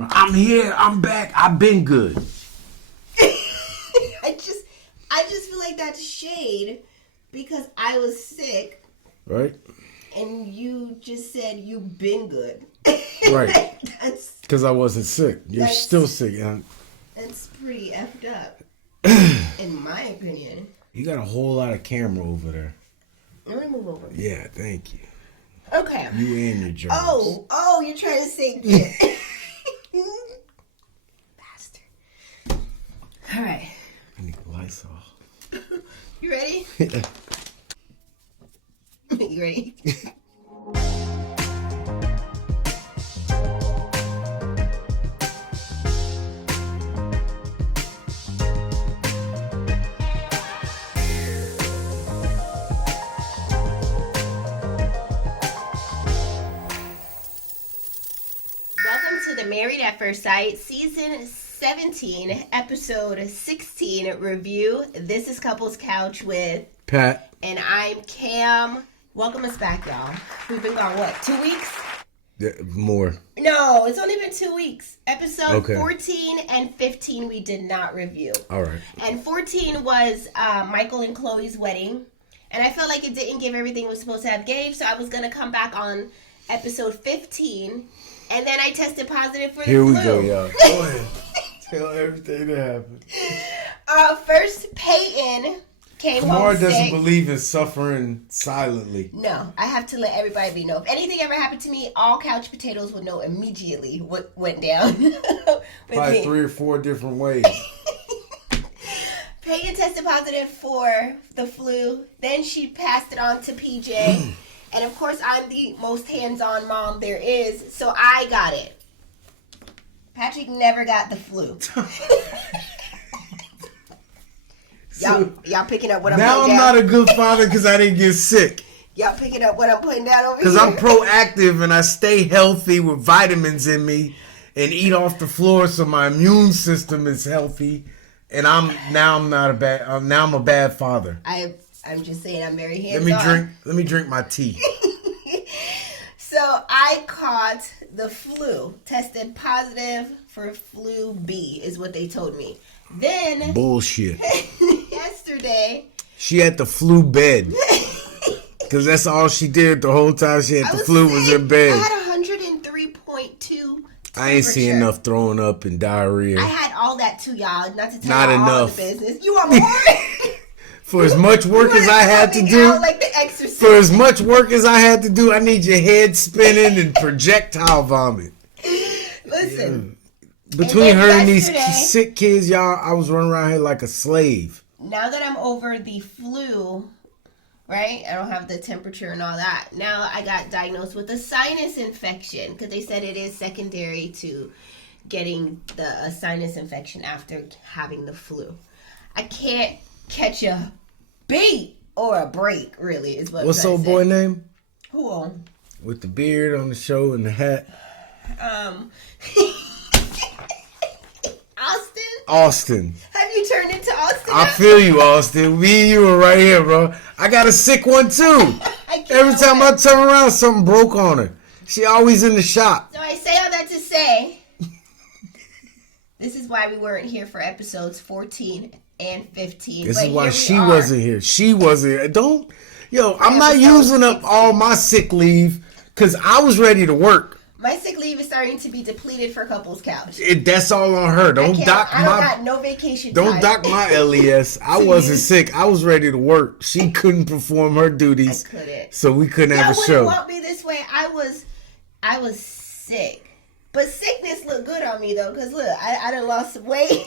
I'm here. I'm back. I've been good. I just feel like that's shade because I was sick. Right. And you just said you've been good. Right. Because I wasn't sick. You're still sick. That's pretty effed up. In my opinion. You got a whole lot of camera over there. Let me move over. Yeah, thank you. Okay. You and your germs. Oh, you're trying to say good. Bastard. All right. I need Lysol. You ready? You ready? Welcome to the Married at First Sight, Season 17, Episode 16 review. This is Couples Couch with Pat. And I'm Cam. Welcome us back, y'all. We've been gone, 2 weeks? Yeah, more. No, it's only been 2 weeks. Episode Okay. 14 and 15 we did not review. All right. And 14 was Michael and Chloe's wedding. And I felt like it didn't give everything it was supposed to have gave, so I was going to come back on episode 15. And then I tested positive for the flu. Here we go, y'all. Go ahead. Tell everything that happened. First, Peyton came Kamar home sick. doesn't believe in suffering silently. No, I have to let everybody know. If anything ever happened to me, all couch potatoes would know immediately what went down. Probably 3 or 4 different ways. Peyton tested positive for the flu. Then she passed it on to PJ. And of course, I'm the most hands-on mom there is, so I got it. Patrick never got the flu. Y'all picking up what I'm putting down? Now I'm not a good father because I didn't get sick. Y'all picking up what I'm putting down over here? Because I'm proactive and I stay healthy with vitamins in me and eat off the floor so my immune system is healthy. And I'm a bad father. I'm just saying I'm very hands-on. Let me drink my tea. So I caught the flu. Tested positive for flu B is what they told me. Then Bullshit. yesterday she had the flu bed. Because that's all she did the whole time she had the flu was in bed. I had 103.2 I ain't seen enough throwing up and diarrhea. I had all that too, y'all. Not to tell Not y'all all enough. the business. You want more? For as much work as I had to do, like The Exorcist. for as much work as I had to do, I need your head spinning and projectile vomit. Listen. Yeah. Between her and these yesterday, sick kids, y'all, I was running around here like a slave. Now that I'm over the flu, right? I don't have the temperature and all that. Now I got diagnosed with a sinus infection because they said it is secondary to getting a sinus infection after having the flu. I can't catch a beat or a break, really, is what What's I'm old trying to boy say. name? Who? With the beard on the show and the hat. Austin. Have you turned into Austin? I feel you, Austin. Me and you are right here, bro. I got a sick one, too. Every time I turn around, something broke on her. She always in the shop. So I say all that to say, this is why we weren't here for episodes 14 and 15. This but is why here she we are. wasn't here. She wasn't here. I'm not using up all my sick leave because I was ready to work. My sick leave is starting to be depleted for Couples Couch. That's all on her. I don't got no vacation time. Don't dock my LES. I wasn't sick. I was ready to work. She couldn't perform her duties. I couldn't. So we couldn't have a show. Y'all wouldn't want me this way. I was sick. But sickness looked good on me, though, because, look, I done lost some weight.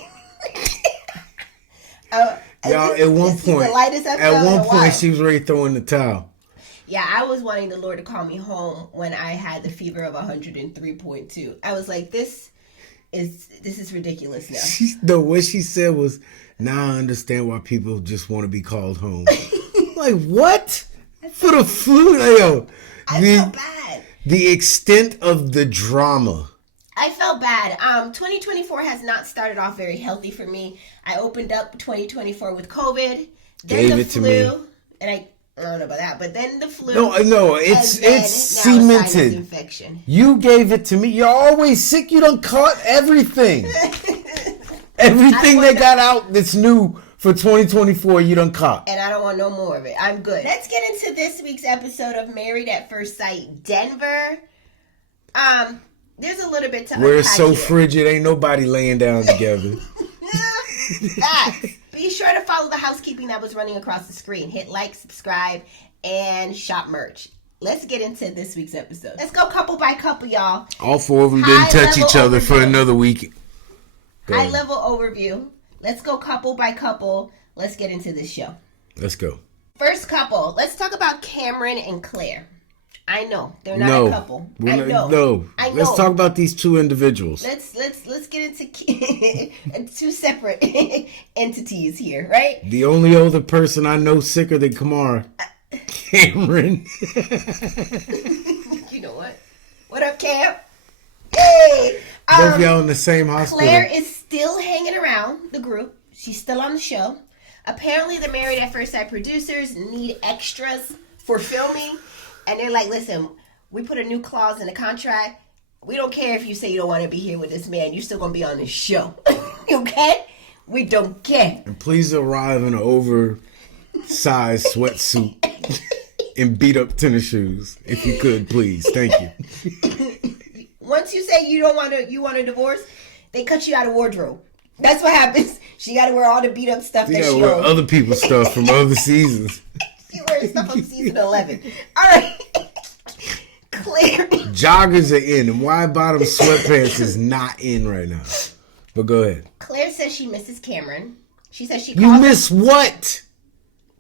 Y'all, at one point, she was ready to throw in the towel. Yeah, I was wanting the Lord to call me home when I had the fever of 103.2. I was like, this is ridiculous now. What she said was, now I understand why people just want to be called home. Like, what? For the flu? Yo, I felt bad. The extent of the drama. I felt bad. 2024 has not started off very healthy for me. I opened up 2024 with COVID. Then Gave the it to flu, me. And I don't know about that, but then the flu. No, it's cemented. Sinus infection. You gave it to me. You're always sick. You done caught everything. Everything they got out that's new for 2024, you done caught. And I don't want no more of it. I'm good. Let's get into this week's episode of Married at First Sight Denver. There's a little bit to Where it's so here. frigid, ain't nobody laying down together. Be sure to follow the housekeeping that was running across the screen. Hit like, subscribe, and shop merch. Let's get into this week's episode. Let's go couple by couple, y'all. All four of them didn't touch each other for another week. High level overview. Let's go couple by couple. Let's get into this show. Let's go. First couple. Let's talk about Cameron and Claire. I know they're not a couple. I know. Let's talk about these two individuals. Let's get into two separate entities here, right? The only other person I know sicker than Kamara, Cameron. You know what? What up, Cam? Hey! Both y'all in the same hospital. Claire is still hanging around the group. She's still on the show. Apparently, the Married at First Sight producers need extras for filming. And they're like, listen, we put a new clause in the contract. We don't care if you say you don't want to be here with this man. You're still going to be on this show. Okay? We don't care. And please arrive in an oversized sweatsuit and beat up tennis shoes. If you could, please. Thank you. Once you say you want a divorce, they cut you out of wardrobe. That's what happens. She got to wear all the beat up stuff that she wear owns. Other people's stuff from other seasons. She wears stuff from season 11. All right. Claire. Joggers are in, and wide bottom sweatpants is not in right now. But go ahead. Claire says she misses Cameron. She says she calls miss him. What?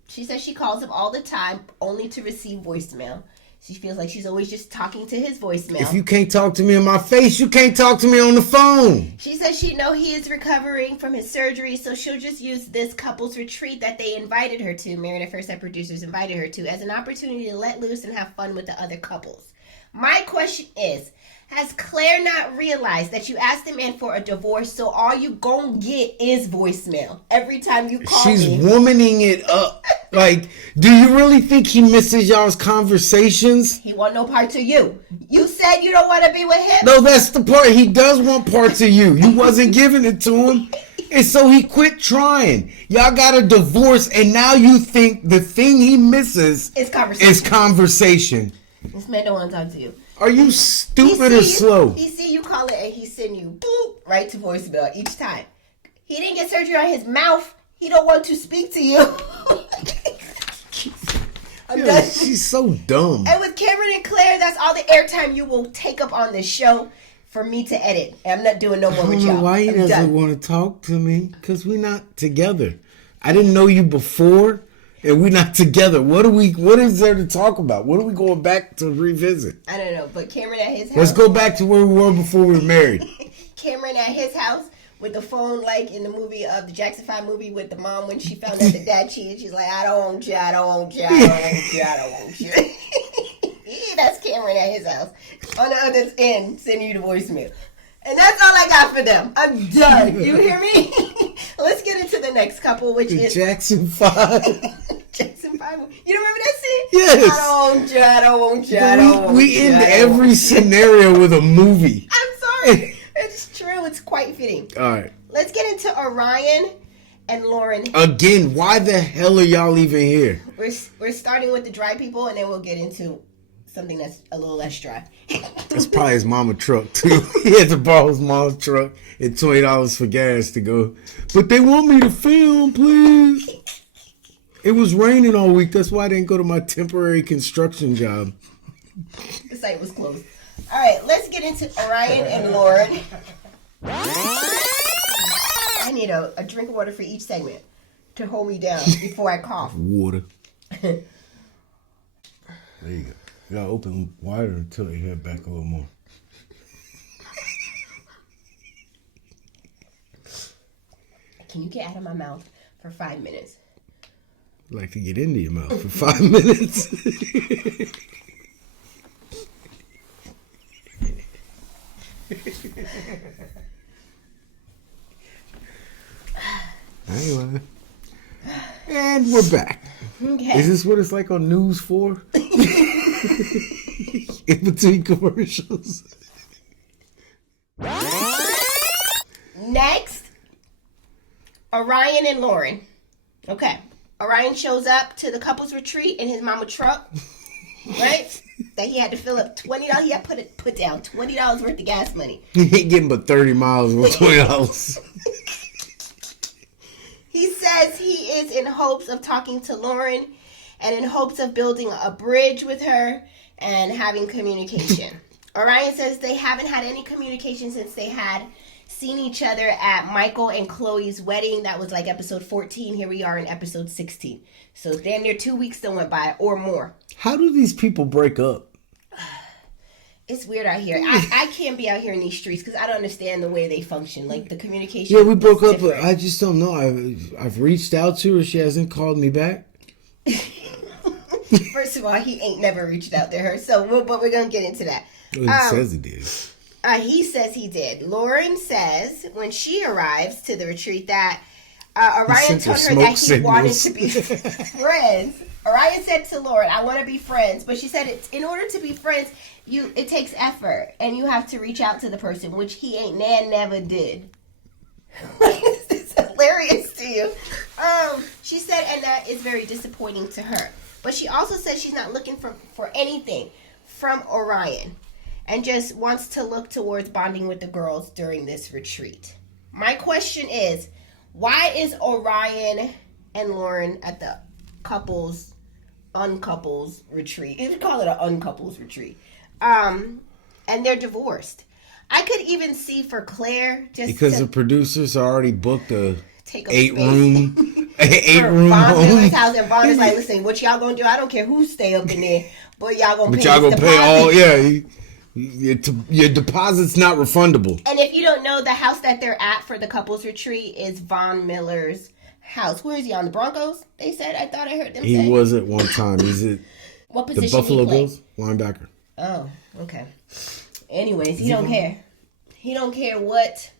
She says she calls him all the time, only to receive voicemail. She feels like she's always just talking to his voicemail. If you can't talk to me in my face, you can't talk to me on the phone. She says she knows he is recovering from his surgery, so she'll just use this couple's retreat that they invited her to, Married at First Sight producers invited her to, as an opportunity to let loose and have fun with the other couples. My question is, has Claire not realized that you asked him in for a divorce, so all you gonna get is voicemail every time you call She's me? womaning it up. Like, do you really think he misses y'all's conversations? He want no parts of you. You said you don't want to be with him? No, that's the part. He does want parts of you. You wasn't giving it to him. And so he quit trying. Y'all got a divorce, and now you think the thing he misses is conversation. This man don't want to talk to you. Are you stupid or slow? He see you call it and he send you boop right to voicemail each time. He didn't get surgery on his mouth. He don't want to speak to you. She's so dumb. And with Cameron and Claire, that's all the airtime you will take up on this show for me to edit. I'm not doing no more with y'all. Why he doesn't want to talk to me? Because we're not together. I didn't know you before. And we're not together. What is there to talk about? What are we going back to revisit? I don't know, but Cameron at his house. Let's go back to where we were before we were married. Cameron at his house with the phone, like in the movie of the Jackson 5 movie with the mom when she found out the dad cheated. She's like, I don't want you, I don't want you, I don't want you, I don't want you. Yeah, that's Cameron at his house. On the other end, sending you the voicemail. And that's all I got for them. I'm done. You hear me? Let's get into the next couple, which is Jackson 5. Jackson 5. You remember that scene? Yes. I don't want you, I don't want you, I don't want you. We end every scenario with a movie. I'm sorry. It's true. It's quite fitting. All right. Let's get into Orion and Lauren. Again, why the hell are y'all even here? We're starting with the dry people, and then we'll get into something that's a little less dry. That's probably his mama truck, too. He had to borrow his mom's truck and $20 for gas to go. But they want me to film, please. It was raining all week. That's why I didn't go to my temporary construction job. The site was closed. All right, let's get into Orion and Lauren. I need a drink of water for each segment to hold me down before I cough. Water. There you go. You gotta open wider until your head back a little more. Can you get out of my mouth for 5 minutes? I'd like to get into your mouth for 5 minutes. Anyway. And we're back. Okay. Is this what it's like on News 4? In between commercials. Next, Orion and Lauren. Okay. Orion shows up to the couples retreat in his mama truck, right? That he had to fill up $20. He had put down $20 worth of gas money. He ain't getting but 30 miles with $20. He says he is in hopes of talking to Lauren and in hopes of building a bridge with her and having communication. Orion says they haven't had any communication since they had seen each other at Michael and Chloe's wedding. That was like episode 14. Here we are in episode 16. So damn near 2 weeks still went by or more. How do these people break up? It's weird out here. I can't be out here in these streets because I don't understand the way they function. Like the communication. Yeah, we broke up. Different. I just don't know. I've reached out to her. She hasn't called me back. First of all, he ain't never reached out to her. So, but we're gonna get into that. Well, he says he did. He says he did. Lauren says when she arrives to the retreat that Orion told her that he wanted to be friends. Orion said to Lauren, I want to be friends. But she said, in order to be friends, it takes effort. And you have to reach out to the person, which he ain't never did. It's hilarious to you. She said, and that is very disappointing to her. But she also said she's not looking for anything from Orion. And just wants to look towards bonding with the girls during this retreat. My question is, why is Orion and Lauren at the uncouples retreat? You could call it an uncouples retreat. And they're divorced. I could even see for Claire because the producers already booked a take eight room home. House, and Vaughn is like, listen, what y'all gonna do? I don't care who stay up in there, but y'all gonna pay. But y'all gonna pay all, yeah. Your deposit's not refundable. And if you don't know, the house that they're at for the couples retreat is Von Miller's house. Where is he on the Broncos? They said. I thought I heard them say. He was at one time. He's at what position the Buffalo he play? Bills linebacker. Oh, okay. Anyways, he don't care. He don't care what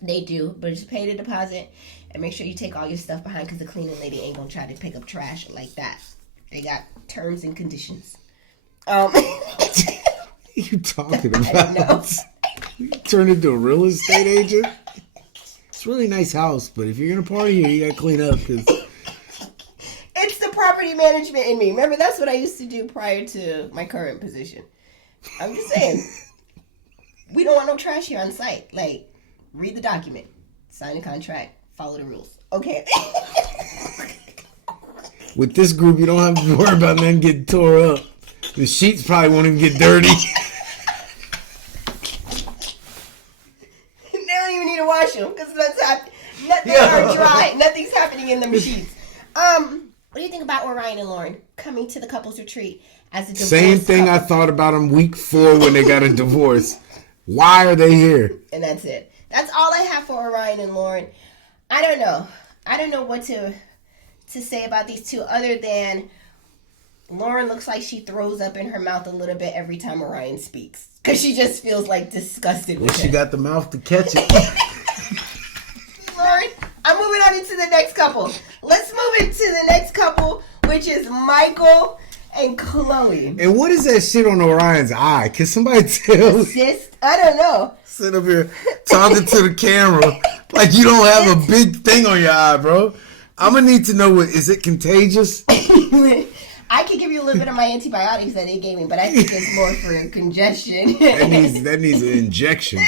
they do, but just pay the deposit and make sure you take all your stuff behind because the cleaning lady ain't gonna try to pick up trash like that. They got terms and conditions. What are you talking about? You turn into a real estate agent? It's a really nice house, but if you're gonna party here, you gotta clean up because it's the property management in me. Remember, that's what I used to do prior to my current position. I'm just saying, we don't want no trash here on site. Like, read the document, sign the contract, follow the rules. Okay. With this group, you don't have to worry about nothing getting tore up. The sheets probably won't even get dirty. They don't even need to wash them because nothing are dry. Nothing's happening in the sheets. What do you think about Orion and Lauren coming to the couples retreat as a divorce Same thing couple? I thought about them week 4 when they got a divorce. Why are they here? And that's it. That's all I have for Orion and Lauren. I don't know. I don't know what to say about these two other than Lauren looks like she throws up in her mouth a little bit every time Orion speaks. Because she just feels like disgusted with She him. got the mouth to catch it. Lauren, I'm moving on into the next couple. Let's move into the next couple, which is Michael and Chloe. And what is that shit on Orion's eye? Can somebody tell? Cyst? I don't know. Sit up here talking to the camera like you don't have a big thing on your eye, bro. I'm gonna need to know is it contagious? I could give you a little bit of my antibiotics that they gave me, but I think it's more for congestion. That needs an injection.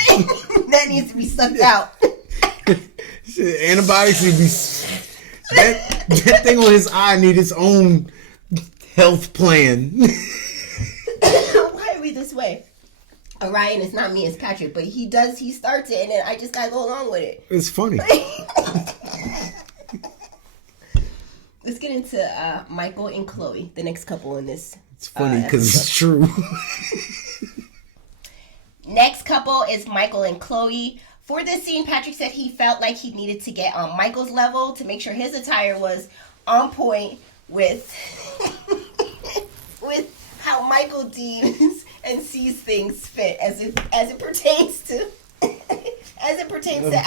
That needs to be sucked out. Antibiotics need to be. That thing on his eye need its own health plan. Why are we this way? Orion is not me, it's Patrick, but he starts it, and then I just gotta go along with it. It's funny. Let's get into Michael and Chloe, the next couple in this. It's funny because it's true. Next couple is Michael and Chloe. For this scene, Patrick said he felt like he needed to get on Michael's level to make sure his attire was on point with with how Michael deems and sees things fit as it pertains to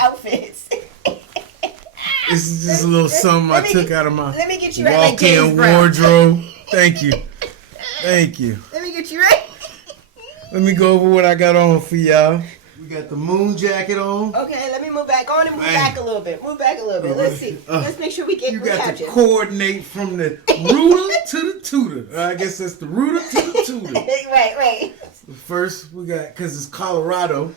outfits. This is just a little something I took out of my let me get you right like James walk-in Brown. wardrobe. Thank you. Thank you. Let me get you right. Let me go over what I got on for y'all. We got the moon jacket on. Okay, let me move back on and move back a little bit. Move back a little bit. Let's see. Let's make sure we get. You got captions. to coordinate from the rooter to the tutor. I guess that's the rooter to the tutor. Wait. First, we got, because it's Colorado,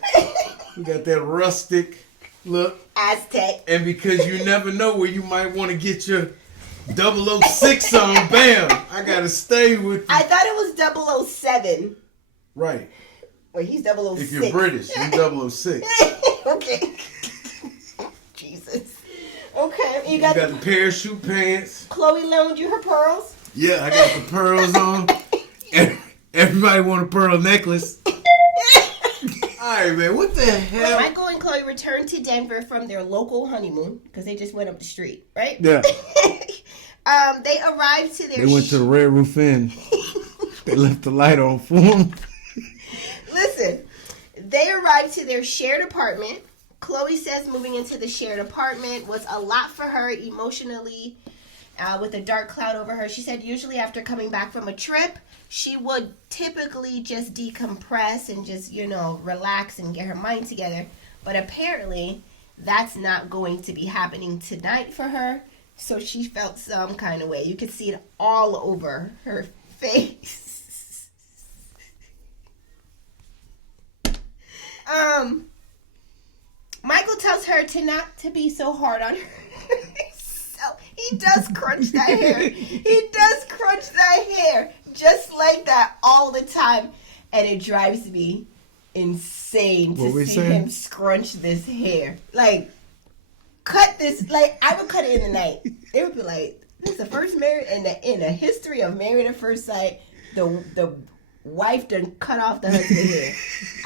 we got that rustic look. Aztec. And because you never know where you might want to get your 006 on, bam, I got to stay with you. I thought it was 007. Right. Well, he's 006. If you're British, you're 006. Okay. Jesus. Okay, you got the parachute pants. Chloe loaned you her pearls? Yeah, I got the pearls on. Everybody want a pearl necklace. Alright, man, what the hell? Michael and Chloe returned to Denver from their local honeymoon because they just went up the street, right? Yeah. They arrived to their... They went to the Red Roof Inn. They left the light on for them. Listen, they arrived to their shared apartment. Chloe says moving into the shared apartment was a lot for her emotionally, with a dark cloud over her. She said usually after coming back from a trip, she would typically just decompress and just, relax and get her mind together. But apparently, that's not going to be happening tonight for her. So she felt some kind of way. You could see it all over her face. Michael tells her not to be so hard on her. So he does crunch that hair. He does crunch that hair just like that all the time. And it drives me insane to see him scrunch this hair. Like, cut this. Like, I would cut it in the night. It would be like, this is the first married in the history of Married at First Sight. The wife done cut off the husband's hair.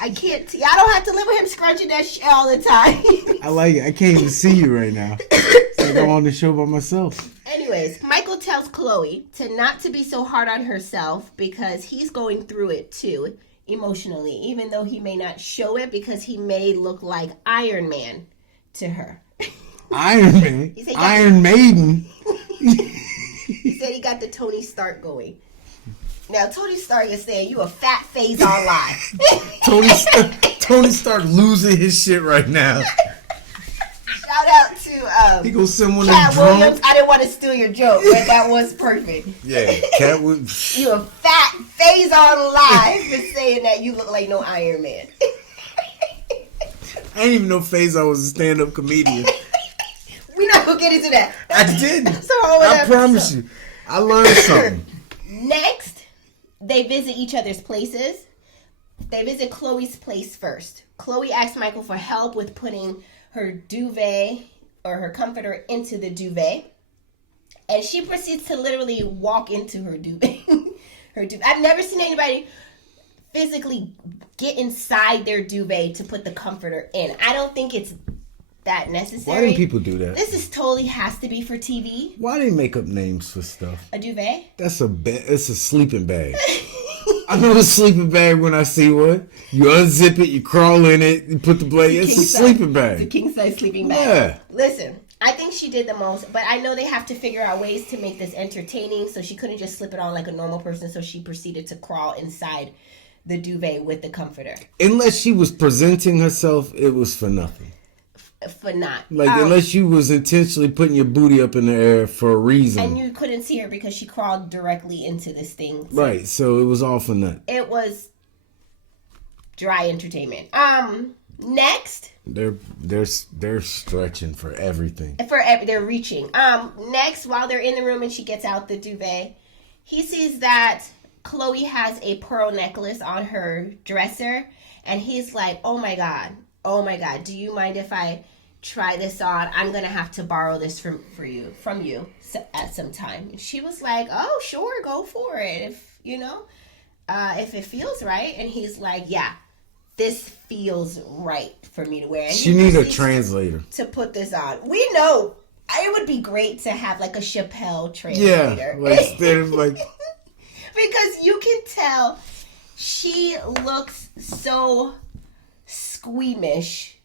I can't. I don't have to live with him scrunching that shit all the time. I like it. I can't even see you right now. It's like I'm on the show by myself. Anyways, Michael tells Chloe not to be so hard on herself because he's going through it too, emotionally, even though he may not show it because he may look like Iron Man to her. Iron Man? Iron Maiden? He said he got the Tony Stark going. Now, Tony Stark is saying you a fat phase on live. Tony Stark losing his shit right now. Shout out to he gonna send one Cat of them Williams. I didn't want to steal your joke, but that was perfect. Yeah, Cat Williams. You a fat phase on live for saying that you look like no Iron Man. I didn't even know Faison was a stand-up comedian. We're not gonna get into that. I didn't. I promise you. I learned something. Next, they visit each other's places. They visit Chloe's place first. Chloe asks Michael for help with putting her duvet or her comforter into the duvet. And she proceeds to literally walk into her duvet. I've never seen anybody physically get inside their duvet to put the comforter in. I don't think it's that necessary. Why didn't people do that? This is totally has to be for TV. Why do they make up names for stuff? A duvet? That's a bed. It's a sleeping bag. I know a sleeping bag when I see one. You unzip it, you crawl in it, you put the blanket. It's a sleeping bag. It's a king size sleeping bag. Yeah. Listen, I think she did the most, but I know they have to figure out ways to make this entertaining, so she couldn't just slip it on like a normal person, so she proceeded to crawl inside the duvet with the comforter. Unless she was presenting herself, it was for nothing. For not. Unless you was intentionally putting your booty up in the air for a reason. And you couldn't see her because she crawled directly into this thing. So right, so it was all for nothing. It was dry entertainment. Next. They're stretching for everything. They're reaching. Next, while they're in the room and she gets out the duvet, he sees that Chloe has a pearl necklace on her dresser. And he's like, oh my God, do you mind if I try this on? I'm going to have to borrow this from you at some time. And she was like, oh, sure, go for it. If it feels right. And he's like, yeah, this feels right for me to wear. And she needs a translator to put this on. We know it would be great to have like a Chappelle translator. Yeah, instead of like... Because you can tell she looks so squeamish,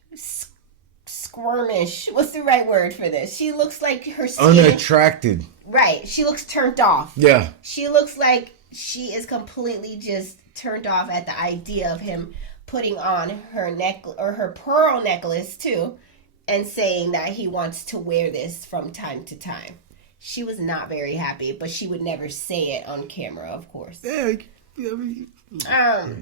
squirmish. What's the right word for this? She looks like her skin. Unattracted. Right. She looks turned off. Yeah. She looks like she is completely just turned off at the idea of him putting on her necklace or her pearl necklace too, and saying that he wants to wear this from time to time. She was not very happy, but she would never say it on camera, of course. Yeah. I mean,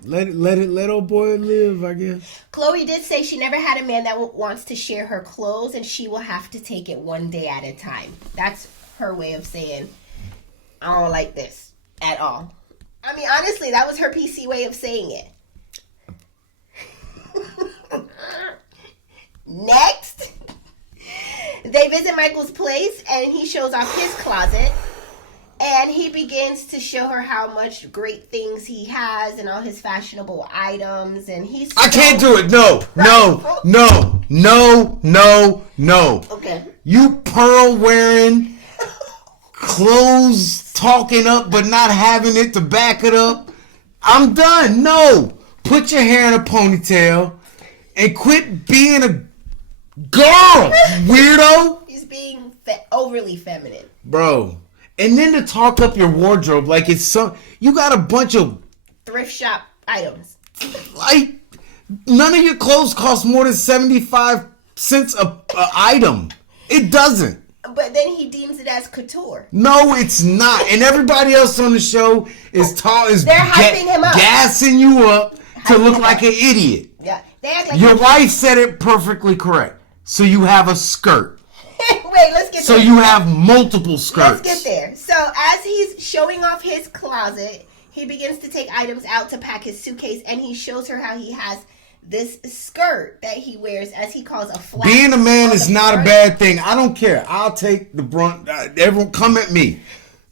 let old boy live, I guess. Chloe did say she never had a man that wants to share her clothes, and she will have to take it one day at a time. That's her way of saying, I don't like this at all. I mean, honestly, that was her PC way of saying it. Next, they visit Michael's place, and he shows off his closet. And he begins to show her how much great things he has and all his fashionable items. And he's I can't do it. No. Okay. You pearl wearing, clothes talking up but not having it to back it up. I'm done. No. Put your hair in a ponytail and quit being a girl, weirdo. He's being overly feminine. Bro. And then to talk up your wardrobe like it's you got a bunch of thrift shop items. Like, none of your clothes cost more than 75 cents a item. It doesn't. But then he deems it as couture. No, it's not. And everybody else on the show is they're hyping him up, gassing you up to look like an idiot. Yeah, they act like your wife said it perfectly correct. So you have a skirt. Wait, let's get so there. So you have multiple skirts. Let's get there. So as he's showing off his closet, he begins to take items out to pack his suitcase, and he shows her how he has this skirt that he wears, as he calls a flat. Being a man is not a bad thing. I don't care. I'll take the brunt. Everyone come at me.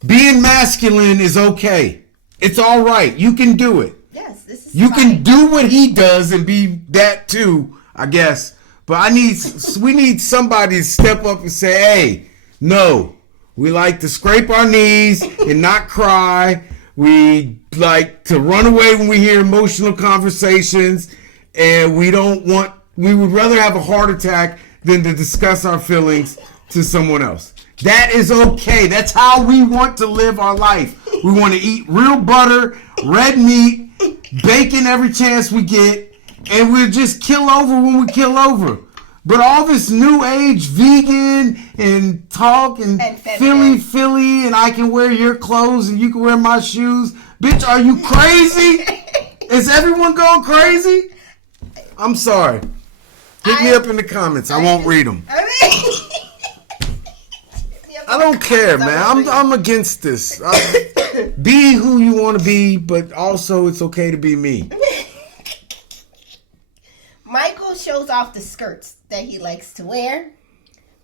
Being masculine is okay. It's all right. You can do it. Yes, this is You fine. can do what he does and be that too, I guess. But we need somebody to step up and say, hey, no, we like to scrape our knees and not cry. We like to run away when we hear emotional conversations, and we would rather have a heart attack than to discuss our feelings to someone else. That is okay. That's how we want to live our life. We want to eat real butter, red meat, bacon every chance we get, and we'll just kill over when we kill over. But all this new age vegan and talk and Philly, and I can wear your clothes and you can wear my shoes. Bitch, are you crazy? Is everyone going crazy? I'm sorry. Hit me up in the comments. I won't read them. I don't care, man. I'm against this. Be who you want to be, but also it's okay to be me. Michael shows off the skirts that he likes to wear.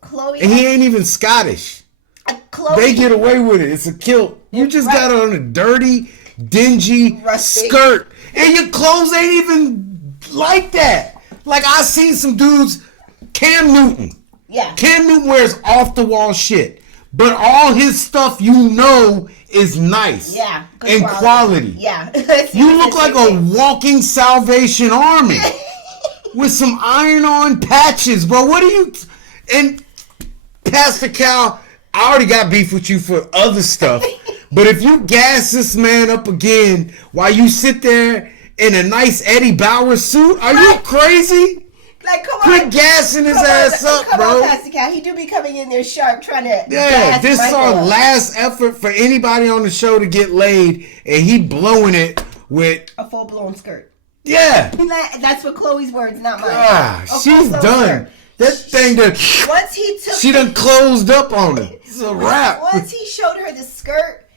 Chloe, and he ain't even Scottish. They get away with it. It's a kilt. You just got on a dirty, dingy skirt, and your clothes ain't even like that. Like, I seen some dudes. Cam Newton. Yeah. Cam Newton wears off the wall shit, but all his stuff is nice. Yeah. And quality. Yeah. You look like a walking Salvation Army. With some iron-on patches, bro. What are you... And Pastor Cal, I already got beef with you for other stuff. But if you gas this man up again while you sit there in a nice Eddie Bauer suit, are you crazy? Like, come on. Quit gassing his ass up, come bro. On, Pastor Cal. He do be coming in there sharp trying to... Yeah, this is our last effort for anybody on the show to get laid, and he blowing it with... a full-blown skirt. Yeah. That's what Chloe's words, not mine. Ah, she's done. That thing she done closed up on it. It's a wrap. Once he showed her the skirt,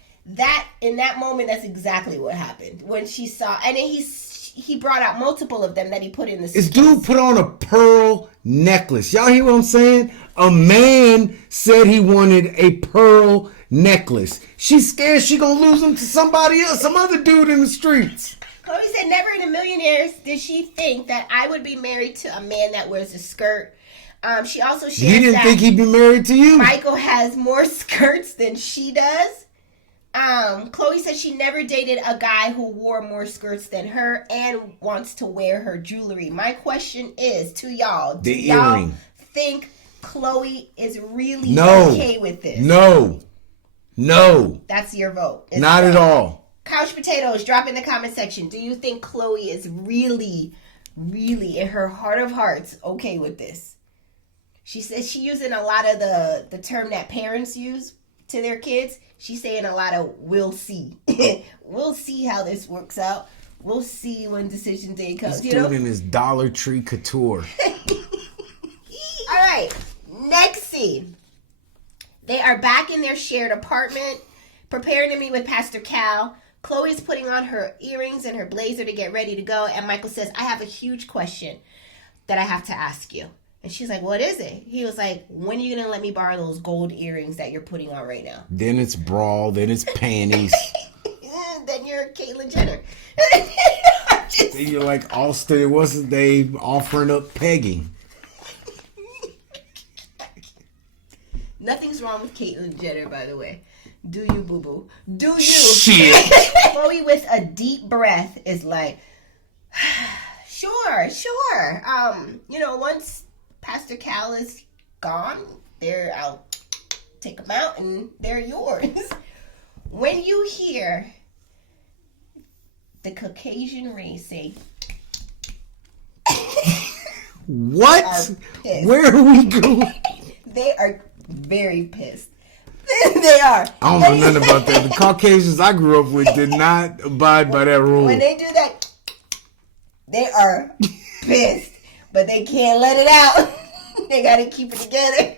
in that moment, that's exactly what happened. When she saw, and then he brought out multiple of them that he put in the suitcase. This dude put on a pearl necklace. Y'all hear what I'm saying? A man said he wanted a pearl necklace. She's scared she gonna lose him to somebody else, some other dude in the streets. Chloe said, never in a million years did she think that I would be married to a man that wears a skirt. She also shares he didn't think he'd be married to you. Michael has more skirts than she does. Chloe said she never dated a guy who wore more skirts than her and wants to wear her jewelry. My question is to y'all. The earring. think Chloe is really No. okay with this? No. That's your vote. It's Not at all. Couch Potatoes, drop in the comment section. Do you think Chloe is really, really, in her heart of hearts, okay with this? She says she's using a lot of the term that parents use to their kids. She's saying a lot of "we'll see." We'll see how this works out. We'll see when decision day comes. He's doing his Dollar Tree couture. All right, next scene. They are back in their shared apartment, preparing to meet with Pastor Cal. Chloe's putting on her earrings and her blazer to get ready to go, and Michael says, I have a huge question that I have to ask you. And she's like, what is it? He was like, when are you going to let me borrow those gold earrings that you're putting on right now? Then it's bra, then it's panties. Then you're Caitlyn Jenner. Then you're like Austin. It wasn't they offering up pegging. Nothing's wrong with Caitlyn Jenner, by the way. Do you, boo-boo? Do you? Shit. Chloe, with a deep breath, is like, sure. Once Pastor Cal is gone, I'll take them out and they're yours. When you hear the Caucasian race say, what? Where are we going? They are very pissed. They are. I don't know nothing about that. The Caucasians I grew up with did not abide by that rule. When they do that, they are pissed. But they can't let it out. They got to keep it together.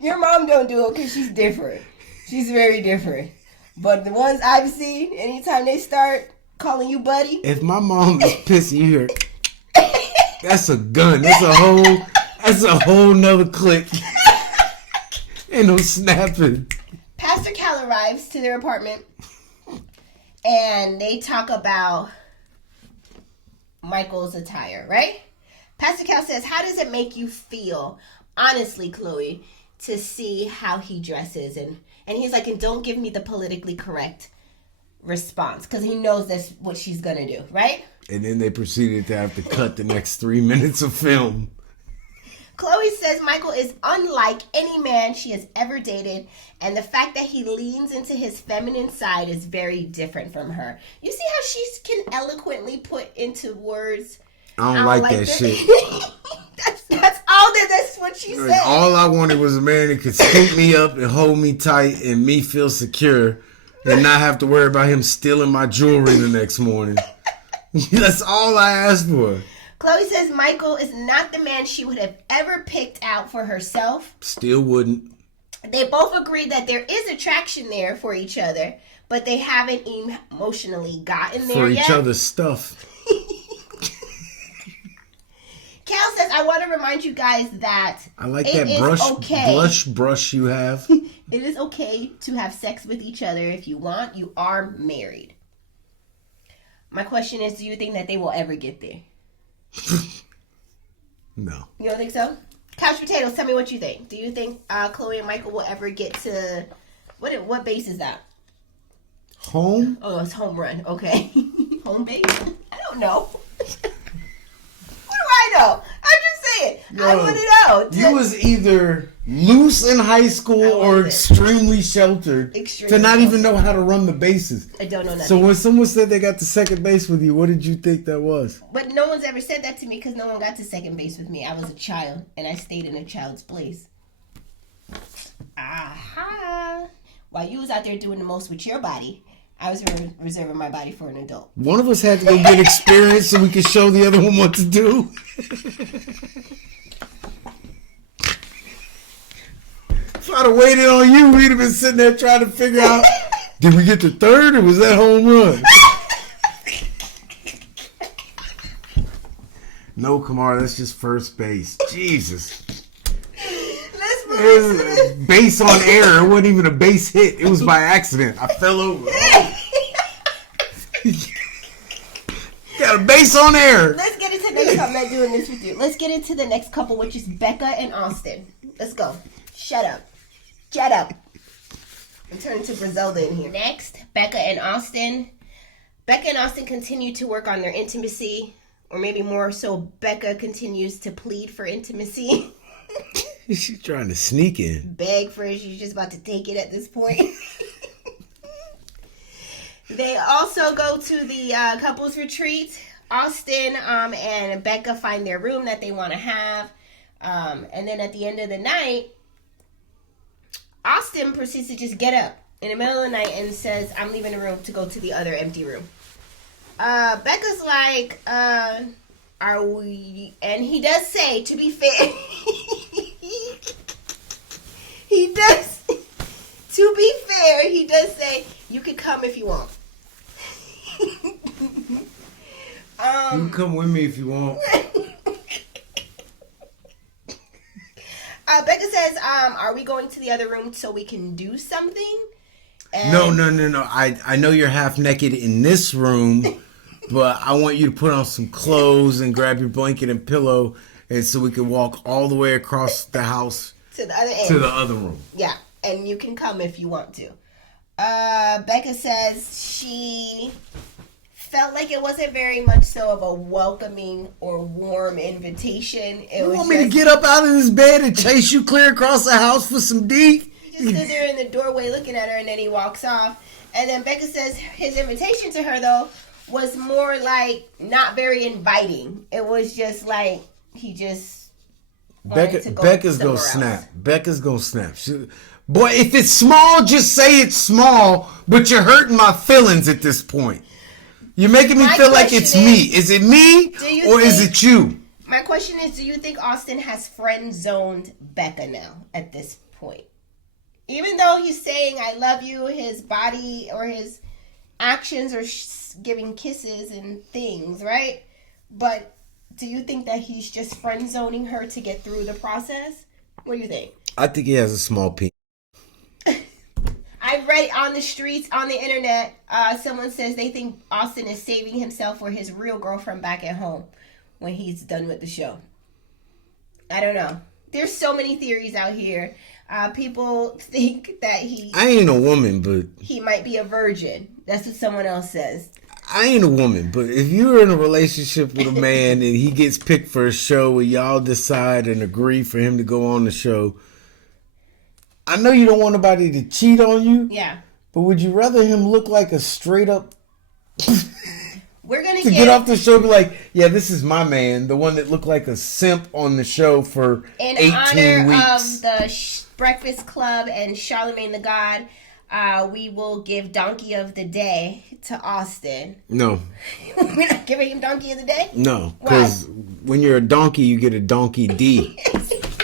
Your mom don't do it because she's different. She's very different. But the ones I've seen, anytime they start calling you buddy. If my mom is pissy, you hear, that's a gun. That's a whole nother click. Ain't no snapping. Pastor Cal arrives to their apartment and they talk about Michael's attire, right? Pastor Cal says, how does it make you feel, honestly, Chloe, to see how he dresses? And he's like, and don't give me the politically correct response, because he knows that's what she's going to do, right? And then they proceeded to have to cut the next 3 minutes of film. Chloe says Michael is unlike any man she has ever dated, and the fact that he leans into his feminine side is very different from her. You see how she can eloquently put into words, I don't like that shit. That's what she said. All I wanted was a man that could scoop me up and hold me tight and me feel secure and not have to worry about him stealing my jewelry the next morning. That's all I asked for. Chloe says Michael is not the man she would have ever picked out for herself. Still wouldn't. They both agree that there is attraction there for each other, but they haven't emotionally gotten there yet. For each other's stuff. Cal says, I want to remind you guys that I like that brush you have. It is okay to have sex with each other if you want. You are married. My question is, do you think that they will ever get there? No. You don't think so? Couch Potatoes, tell me what you think. Do you think Chloe and Michael will ever get to... What base is that? Home? Oh, it's home run. Okay. Home base? I don't know. I know. I'm just saying. Yo, I want to know. You was either loose in high school or extremely sheltered to not even know how to run the bases. I don't know nothing. So when someone said they got to second base with you, what did you think that was? But no one's ever said that to me because no one got to second base with me. I was a child and I stayed in a child's place. Aha. While you was out there doing the most with your body, I was reserving my body for an adult. One of us had to go get experience so we could show the other one what to do. If I'd have waited on you, we'd have been sitting there trying to figure out, did we get to third or was that home run? No, Kamara, that's just first base. Jesus. It was base on error. It wasn't even a base hit. It was by accident. I fell over. Got a base on error. Let's get into the next couple. I'm not doing this with you. Let's get into the next couple, which is Becca and Austin. Let's go. Shut up. Shut up. I'm turning to Griselda in here. Next, Becca and Austin. Becca and Austin continue to work on their intimacy. Or maybe more so Becca continues to plead for intimacy. She's trying to sneak in. Beg for it. She's just about to take it at this point. They also go to the couples retreat. Austin and Becca find their room that they want to have. And then at the end of the night, Austin proceeds to just get up in the middle of the night and says, I'm leaving the room to go to the other empty room. Becca's like, are we... And he does say, to be fair... he does... To be fair, he does say, you can come if you want. You can come with me if you want. Becca says, are we going to the other room so we can do something? And No. I know you're half naked in this room, but I want you to put on some clothes and grab your blanket and pillow, and so we can walk all the way across the house to the other end. To the other room. Yeah, and you can come if you want to. Becca says she felt like it wasn't very much so of a welcoming or warm invitation. You want me to get up out of this bed and chase you clear across the house for some D? He just stood there in the doorway looking at her, and then he walks off. And then Becca says his invitation to her, though, was more like not very inviting. It was just like he just Becca's gonna snap. Becca's gonna snap. Boy, if it's small, just say it's small, but you're hurting my feelings at this point. You're making me feel like it's me. Is it me or is it you? My question is, do you think Austin has friend-zoned Becca now at this point? Even though he's saying, I love you, his body or his actions are giving kisses and things, right? But do you think that he's just friend-zoning her to get through the process? What do you think? I think he has a small penis. I've read on the streets, on the internet, someone says they think Austin is saving himself for his real girlfriend back at home when he's done with the show. I don't know. There's so many theories out here. People think that I ain't a woman, but... he might be a virgin. That's what someone else says. I ain't a woman, but if you're in a relationship with a man and he gets picked for a show where y'all decide and agree for him to go on the show... I know you don't want nobody to cheat on you. Yeah. But would you rather him look like a straight up... We're going to get off the show and be like, yeah, this is my man. The one that looked like a simp on the show for 18 weeks. In honor of the Breakfast Club and Charlemagne the God, we will give Donkey of the Day to Austin. No. We're not giving him Donkey of the Day? No. Because when you're a donkey, you get a Donkey D.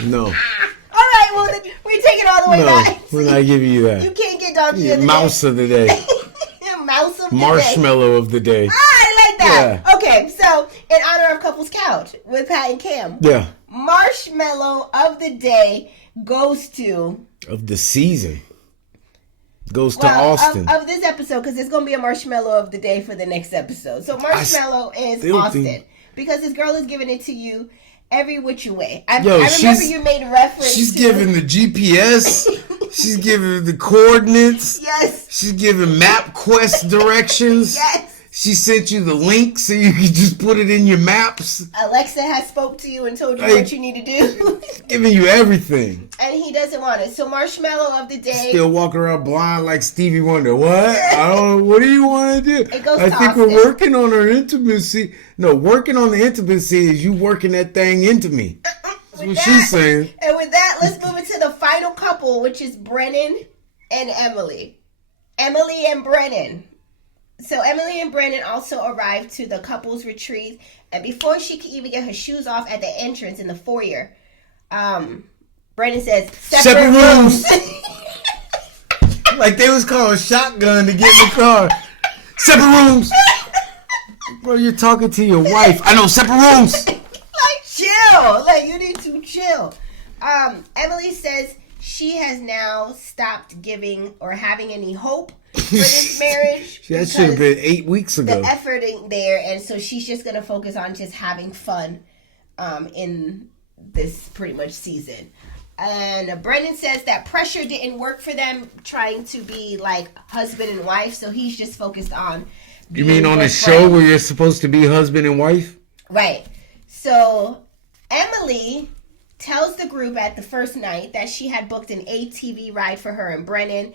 No. Well, we're taking it all the way back. We're not giving you that. You can't get Donkey of the Mouse Day. of the Day. Mouse of the Marshmallow Day. of the Day. I like that. Yeah. Okay, so in honor of Couples Couch with Pat and Kim. Yeah. Marshmallow of the Day goes to... Of the season. Goes to Austin. Of this episode, because there's going to be a Marshmallow of the Day for the next episode. So Marshmallow is Austin. Because this girl is giving it to you every which way. I remember you made reference She's giving the GPS. She's giving the coordinates. Yes. She's giving MapQuest directions. Yes. She sent you the link so you can just put it in your maps. Alexa has spoke to you and told you what you need to do. Giving you everything. And he doesn't want it. So Marshmallow of the Day. Still walking around blind like Stevie Wonder. What? I don't know. What do you want to do? It goes I to think Austin. we're working on our intimacy. No, working on the intimacy is you working that thing into me. That's what she's saying. And with that, let's move into the final couple, which is Brennan and Emily. Emily and Brennan. So Emily and Brennan also arrived to the couples retreat, and before she could even get her shoes off at the entrance in the foyer, Brennan says, separate rooms. Like they was calling shotgun to get in the car. Separate rooms. Bro, you're talking to your wife. I know, separate rooms. Like, chill. Like, you need to chill. Emily says she has now stopped giving or having any hope for this marriage. That should have been 8 weeks ago. The effort ain't there, and so she's just going to focus on just having fun in this pretty much season. And Brennan says that pressure didn't work for them trying to be like husband and wife, so he's just focused on You mean on a show where you're supposed to be husband and wife? Right. So Emily tells the group at the first night that she had booked an ATV ride for her and Brennan.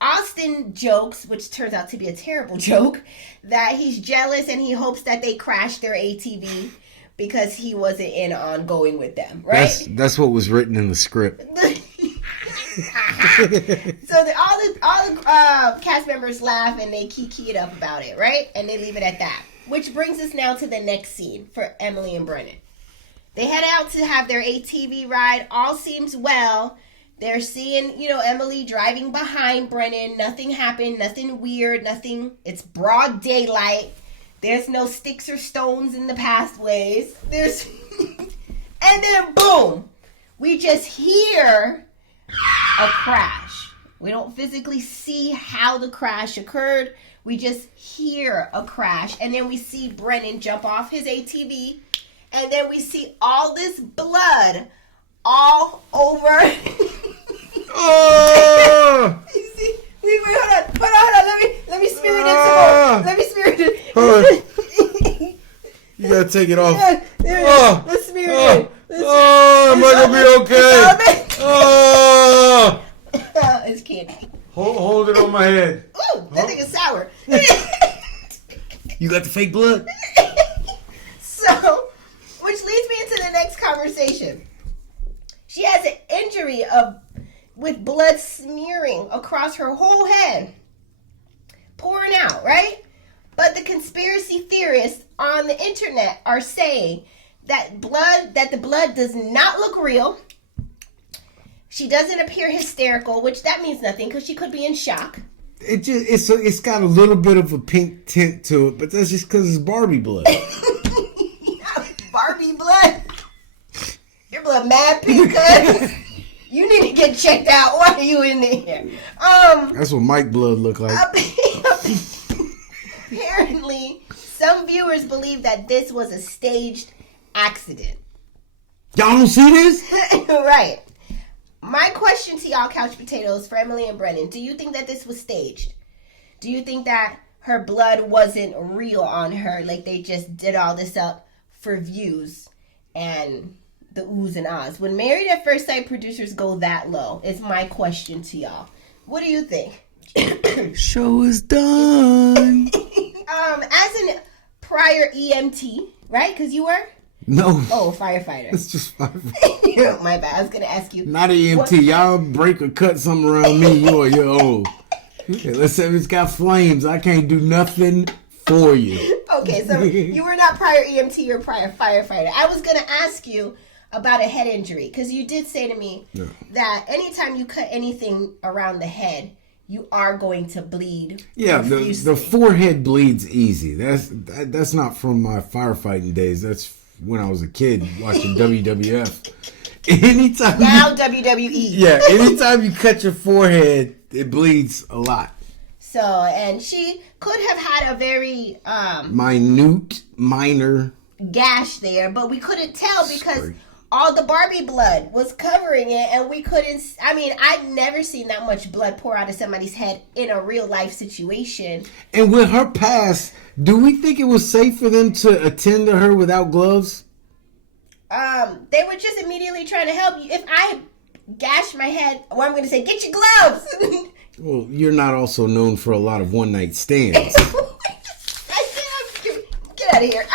Austin jokes, which turns out to be a terrible joke, that he's jealous and he hopes that they crash their ATV because he wasn't in on going with them, right? That's what was written in the script. So all the cast members laugh and they kiki it up about it, right? And they leave it at that. Which brings us now to the next scene for Emily and Brennan. They head out to have their ATV ride. All seems well. They're seeing, Emily driving behind Brennan. Nothing happened. Nothing weird. Nothing. It's broad daylight. There's no sticks or stones in the pathways. And then boom, we just hear a crash. We don't physically see how the crash occurred. We just hear a crash. And then we see Brennan jump off his ATV. And then we see all this blood all over. Oh! You see? Wait, hold on. Let me smear it in some more. Let me smear it. You gotta take it off. Yeah, there it is. Let's smear it in. Am I gonna be okay? Oh! It's candy. Hold it on my head. Ooh, that thing is sour. You got the fake blood? So, which leads me into the next conversation. She has an injury with blood smearing across her whole head, pouring out, right? But the conspiracy theorists on the internet are saying that the blood does not look real. She doesn't appear hysterical, which that means nothing because she could be in shock. It's got a little bit of a pink tint to it, but that's just because it's Barbie blood. Barbie blood? Your blood mad pink, cuz. You need to get checked out. Why are you in there? That's what Mike blood look like. Apparently, some viewers believe that this was a staged accident. Y'all don't see this? Right. My question to y'all couch potatoes for Emily and Brennan, do you think that this was staged? Do you think that her blood wasn't real on her, like they just did all this up for views and the oohs and ahs? When Married at First Sight producers go that low, is my question to y'all. What do you think? Show is done. As a prior EMT, right? Because you were? No. Oh, firefighter. It's just firefighter. My bad. I was going to ask you. Not an EMT. Y'all break or cut something around me, you're old. Okay, let's say it's got flames. I can't do nothing for you. Okay, so you were not prior EMT, you're prior firefighter. I was going to ask you about a head injury because you did say to me that anytime you cut anything around the head, you are going to bleed. Yeah, the forehead bleeds easy. That's not from my firefighting days. That's when I was a kid watching WWF. Anytime WWE. Yeah, anytime you cut your forehead, it bleeds a lot. So, and she could have had a very minor gash there, but we couldn't tell because all the Barbie blood was covering it, and we couldn't. I mean, I've never seen that much blood pour out of somebody's head in a real life situation. And with her past, do we think it was safe for them to attend to her without gloves? They were just immediately trying to help you. If I gashed my head, well, I'm going to say, get your gloves. Well, you're not also known for a lot of one-night stands. Get out of here.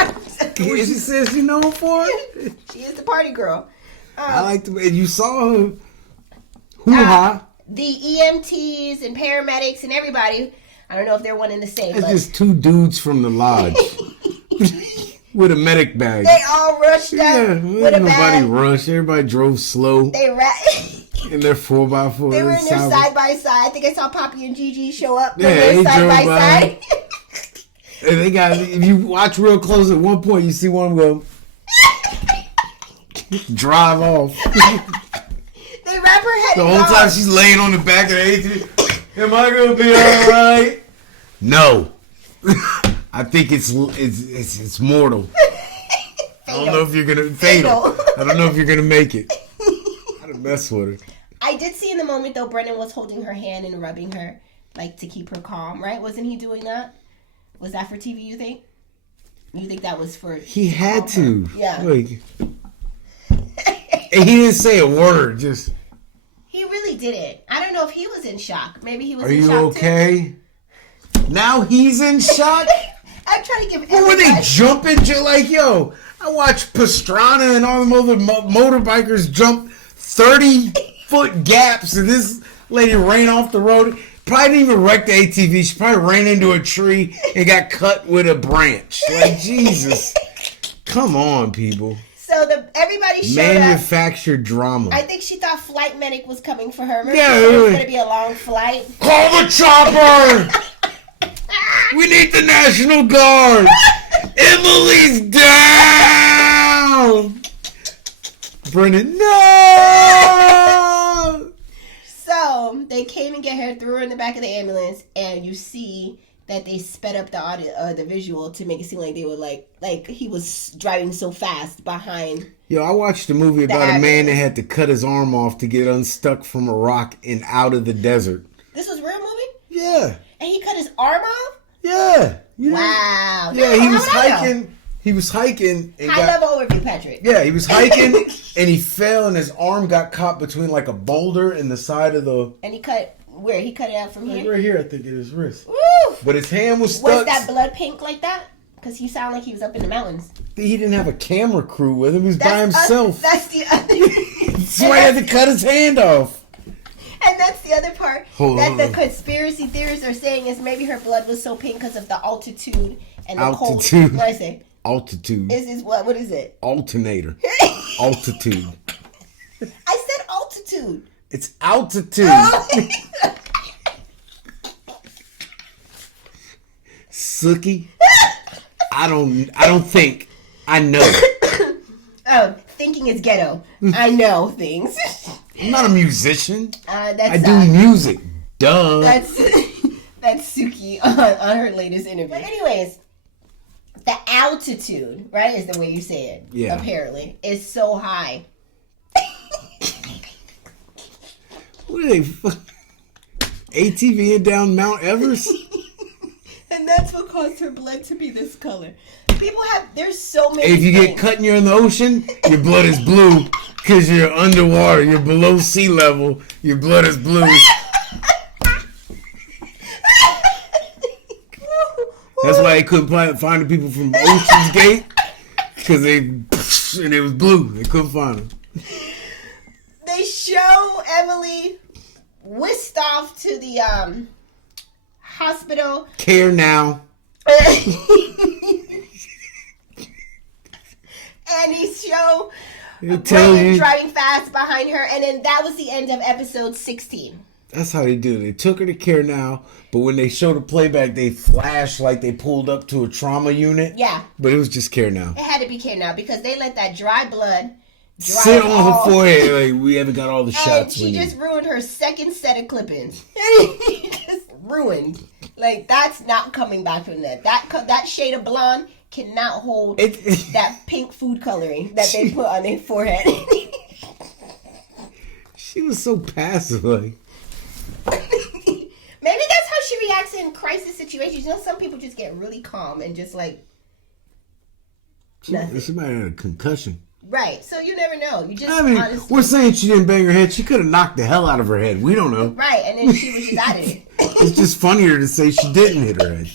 What she says she's known for? She is the party girl. I like the way you saw her. Hoo-ha. The EMTs and paramedics and everybody, I don't know if they're one and the same. It's just two dudes from the lodge with a medic bag. They all rushed out with a bag. Nobody rushed. Everybody drove slow. They in their 4x4. They were in their side-by-side. I think I saw Poppy and Gigi show up. Yeah, they side-by-side. And they got, if you watch real close at one point, you see one of them go drive off. They wrap her head. The whole time she's laying on the back of the ATV. Am I gonna be all right? No. I think it's mortal. I don't know if you're gonna fatal. I don't know if you're gonna make it. I don't mess with her. I did see in the moment though, Brennan was holding her hand and rubbing her, like to keep her calm. Right? Wasn't he doing that? Was that for TV? You think? You think that was for... He had to. Yeah. Like, and he didn't say a word, just... He really didn't. I don't know if he was in shock. Maybe he was Are in you shock okay? Now he's in shock? I'm trying to give What were they jumping? Like, yo, I watched Pastrana and all the other motorbikers jump 30-foot gaps, and this lady ran off the road. Probably didn't even wreck the ATV. She probably ran into a tree and got cut with a branch. Like, Jesus. Come on, people. So everybody showed Manufactured drama. I think she thought Flight Medic was coming for her. Remember Yeah, it was going to be a long flight? Call the chopper! We need the National Guard! Emily's down! Brennan, no! So they came and get her, threw her in the back of the ambulance, and you see that they sped up the audio, the visual to make it seem like they were like he was driving so fast behind. Yo, I watched a movie about a man that had to cut his arm off to get unstuck from a rock and out of the desert. This was a real movie? Yeah. And he cut his arm off? Yeah. Wow. Yeah, he was hiking. He was hiking. And level overview, Patrick. Yeah, he was hiking and he fell and his arm got caught between like a boulder and the side of the... And he cut... Where? He cut it out from here? Right here, I think, at his wrist. Woo! But his hand was stuck. Was that blood pink like that? Because he sounded like he was up in the mountains. He didn't have a camera crew with him. He was by himself. That's the other... That's why he had to cut his hand off. And that's the other part the conspiracy theorists are saying is maybe her blood was so pink because of the altitude and the cold. What did I say? Altitude. Is what? What is it? Alternator. Altitude. I said altitude. It's altitude. Sookie. I don't think. I know. Oh, thinking is ghetto. I know things. I'm not a musician. I do music. Duh. That's Suki on her latest interview. But anyways, the altitude, right, is the way you say it. Yeah. Apparently, is so high. What are they? ATVing down Mount Everest? And that's what caused her blood to be this color. There's so many If you get cut and you're in the ocean, your blood is blue because you're underwater. You're below sea level. Your blood is blue. That's why they couldn't find the people from Ocean's Gate because and it was blue. They couldn't find them. They show Emily whisked off to the hospital. Care now. And he show Brennan driving fast behind her, and then that was the end of episode 16. That's how they do it. They took her to Care Now, but when they show the playback, they flash like they pulled up to a trauma unit. Yeah. But it was just Care Now. It had to be Care Now because they let that dry blood sit on her forehead. Like, we haven't got all the shots. And she just ruined her second set of clip-ins. Just ruined. Like, that's not coming back from that. That shade of blonde cannot hold that pink food coloring that they put on their forehead. She was so passive. Like. Maybe that's how she reacts in crisis situations. You know, some people just get really calm and just like nothing. She might have had a concussion. Right. So you never know. You just honestly... We're saying she didn't bang her head. She could have knocked the hell out of her head. We don't know. Right. And then she was just out of it. It's just funnier to say she didn't hit her head.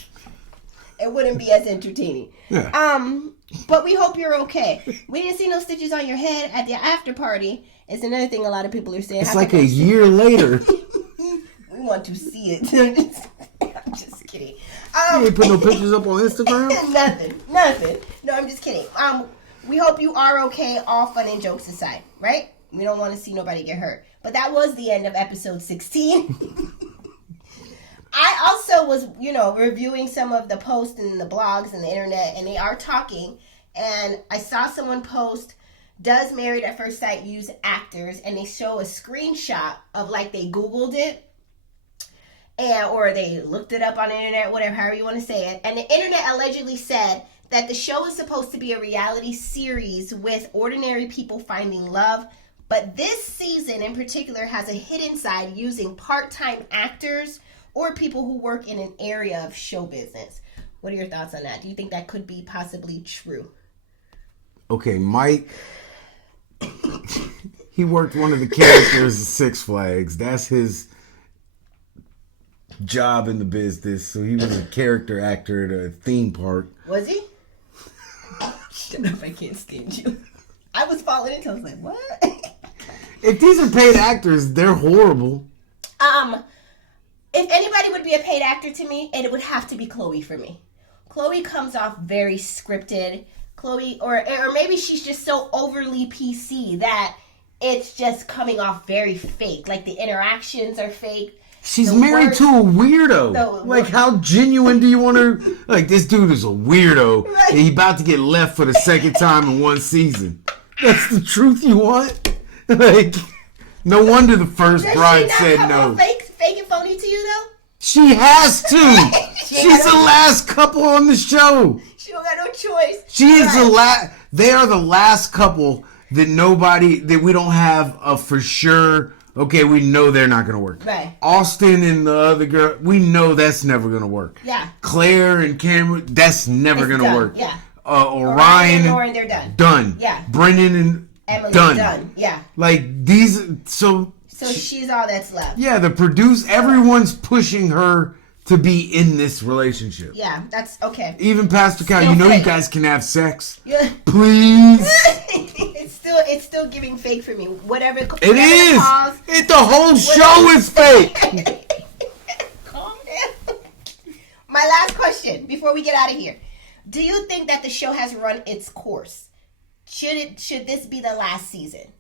It wouldn't be as entertaining. Yeah. But we hope you're okay. We didn't see no stitches on your head at the after party. It's another thing a lot of people are saying. It's like a year later. We want to see it. I'm just kidding. You ain't put no pictures up on Instagram? Nothing. No, I'm just kidding. We hope you are okay, all fun and jokes aside, right? We don't want to see nobody get hurt. But that was the end of episode 16. I also was, reviewing some of the posts and the blogs and the internet, and they are talking. And I saw someone post, does Married at First Sight use actors? And they show a screenshot of like they Googled it. Or they looked it up on the internet, whatever, however you want to say it. And the internet allegedly said that the show is supposed to be a reality series with ordinary people finding love. But this season in particular has a hidden side using part-time actors or people who work in an area of show business. What are your thoughts on that? Do you think that could be possibly true? Okay, Mike, he worked one of the characters at Six Flags. That's his job in the business. So he was a character actor at a theme park. Was he? Shut up, I can't stand you. I was falling into it. I was like, what? If these are paid actors, they're horrible. If anybody would be a paid actor to me, it would have to be Chloe for me. Chloe comes off very scripted. Chloe, or maybe she's just so overly PC that it's just coming off very fake. Like the interactions are fake. She's married to a weirdo. Like, how genuine do you want to... Like, this dude is a weirdo. Right. And he about to get left for the second time in one season. That's the truth you want? Like, no wonder the first bride said no. Fake and phony to you, though? She has to. She's the last couple on the show. She don't got no choice. She is the last... They are the last couple that we don't have a for sure... Okay, we know they're not going to work. Right. Austin and the other girl, we know that's never going to work. Yeah. Claire and Cameron, that's never going to work. Yeah. Orion and Lauren, they're done. Done. Yeah. Brennan and Emily, done. Yeah. Like, these, so she's all that's left. Yeah, everyone's pushing her to be in this relationship. Yeah, that's okay. Even Pastor Cal, you know you guys can have sex. Yeah. Please. It's still giving fake for me. Whatever it is. The whole show is fake. Calm down. My last question before we get out of here. Do you think that the show has run its course? Should this be the last season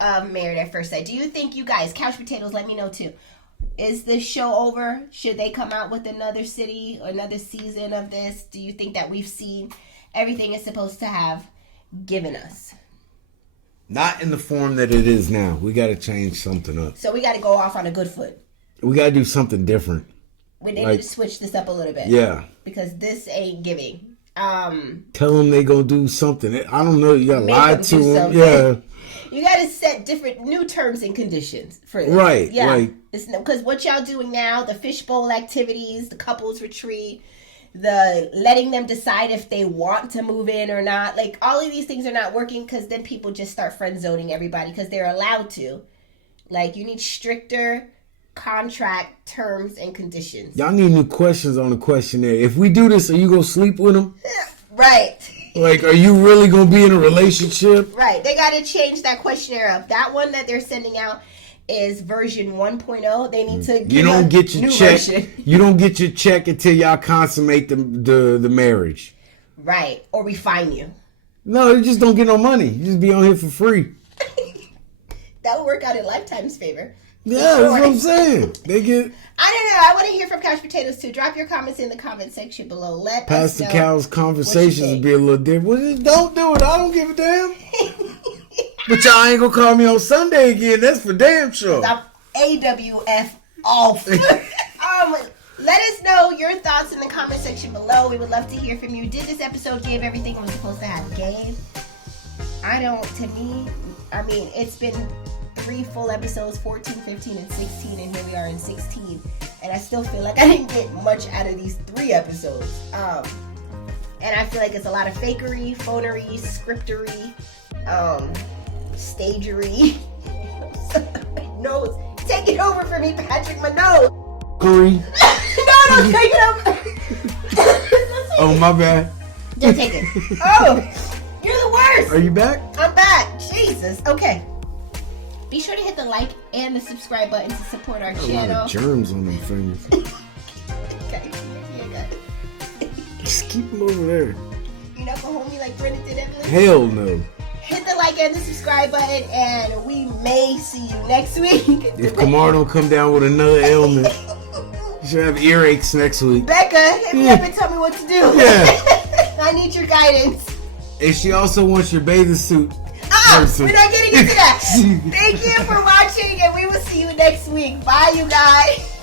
of Married at First Sight? Do you think, you guys, Couch Potatoes, let me know too. Is this show over? Should they come out with another season of this? Do you think that we've seen everything it's supposed to have given us? Not in the form that it is now. We got to change something up. So we got to go off on a good foot. We got to do something different. We need to switch this up a little bit. Yeah. Because this ain't giving. Tell them they gonna do something. I don't know. You got to lie to them. Yeah. You got to set different new terms and conditions for this. Right. Yeah. Right. Because what y'all doing now, the fishbowl activities, the couples retreat, the letting them decide if they want to move in or not. Like, all of these things are not working because then people just start friend zoning everybody because they're allowed to. Like, you need stricter contract terms and conditions. Y'all need new questions on the questionnaire. If we do this, are you going to sleep with them? Right. Like, are you really going to be in a relationship? Right. They got to change that questionnaire up. That one that they're sending out is version 1.0. They need to give a new version. You don't get your check until y'all consummate the marriage. Right. Or we fine you. No, you just don't get no money. You just be on here for free. That would work out in Lifetime's favor. Yeah, that's what I'm saying. They get... I don't know. I want to hear from Couch Potatoes too. Drop your comments in the comment section below. Let Pastor Cal's conversations will be a little different. Well, don't do it. I don't give a damn. But y'all ain't gonna call me on Sunday again. That's for damn sure. I'm AWF off. Let us know your thoughts in the comment section below. We would love to hear from you. Did this episode give everything it was supposed to have? Gave? It's been 3 full episodes, 14, 15, and 16, and here we are in 16. And I still feel like I didn't get much out of these 3 episodes. And I feel like it's a lot of fakery, phonery, scriptery, stagery. My nose. Take it over for me, Patrick. My nose. No, take it over. Oh, my bad. Don't take it. Oh, you're the worst. Are you back? I'm back. Jesus. Okay. Be sure to hit the like and the subscribe button to support our channel. A lot of germs on them fingers. Okay. Just keep them over there. You're not gonna hold me like Brennan did, Emily? Hell no. Hit the like and the subscribe button, and we may see you next week. If Kamar don't come down with another ailment, you should have earaches next week. Becca, hit me up and tell me what to do. Yeah. I need your guidance. And she also wants your bathing suit. We're not getting into that. Thank you for watching, and we will see you next week. Bye, you guys.